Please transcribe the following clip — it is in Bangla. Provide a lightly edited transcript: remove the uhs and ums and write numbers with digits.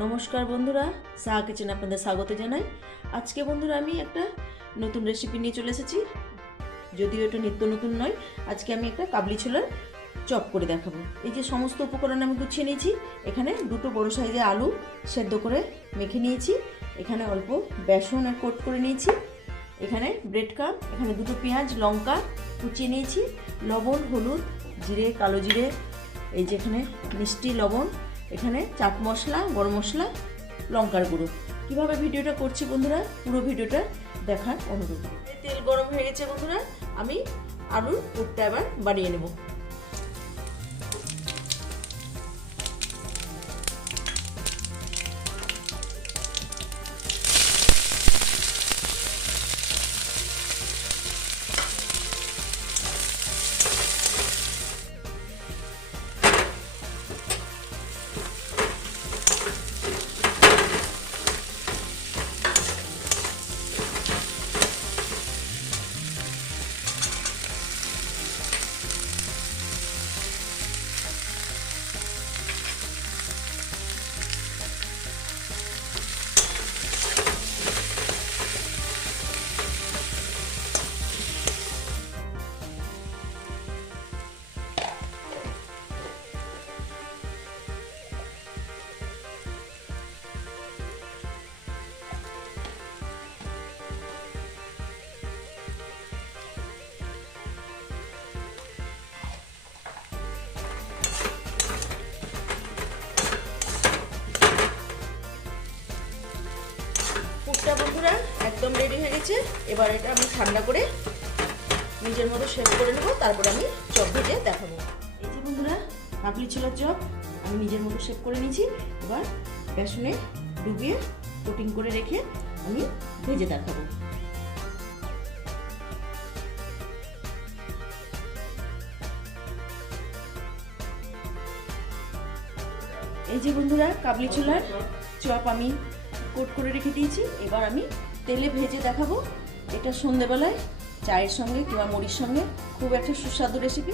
নমস্কার বন্ধুরা, সাহা কিচেনে আপনাদের স্বাগত জানাই। আজকে বন্ধুরা আমি একটা নতুন রেসিপি নিয়ে চলে এসেছি। যদিও এটা নিত্য নতুন নয়, আজকে আমি একটা কাবলি ছোলার চপ করে দেখাবো। এই যে সমস্ত উপকরণ আমি গুছিয়ে নিয়েছি। এখানে দুটো বড় সাইজের আলু সেদ্ধ করে মেখে নিয়েছি। এখানে অল্প বেসন আর কোট করে নিয়েছি। এখানে ব্রেড ক্রাম্ব, এখানে দুটো পেঁয়াজ লঙ্কা কুচিয়ে নিয়েছি, লবণ হলুদ জিরে কালো জিরে, এই যে এখানে মিষ্টি লবণ, এখানে চাট মশলা গরম মশলা লঙ্কার গুঁড়ো। কীভাবে ভিডিওটা করছি বন্ধুরা, পুরো ভিডিওটা দেখার অনুরোধ। তেল গরম হয়ে গেছে বন্ধুরা, আমি আলুর পুরটা এবার বানিয়ে নেব। পুরটা বন্ধুরা একদম রেডি হয়ে গেছে। এবার এটা আমি ঠান্ডা করে নিজের মতো শেপ করে নেব, তারপরে আমি চপ ভেজে দেখাবো। এই যে বন্ধুরা কাবলি ছোলার চপ আমি নিজের মতো শেপ করে নিয়েছি। এবার বেসনে ডুবিয়ে কোটিং করে রেখে আমি ভেজে দেখাবো। এই যে বন্ধুরা কাবলি ছোলার চপ আমি কোট করে রেখে দিয়েছি। এবার আমি তেলে ভেজে দেখাবো। এটা সন্ধ্যেবেলায় চায়ের সঙ্গে কিংবা মুড়ির সঙ্গে খুব একটা সুস্বাদু রেসিপি।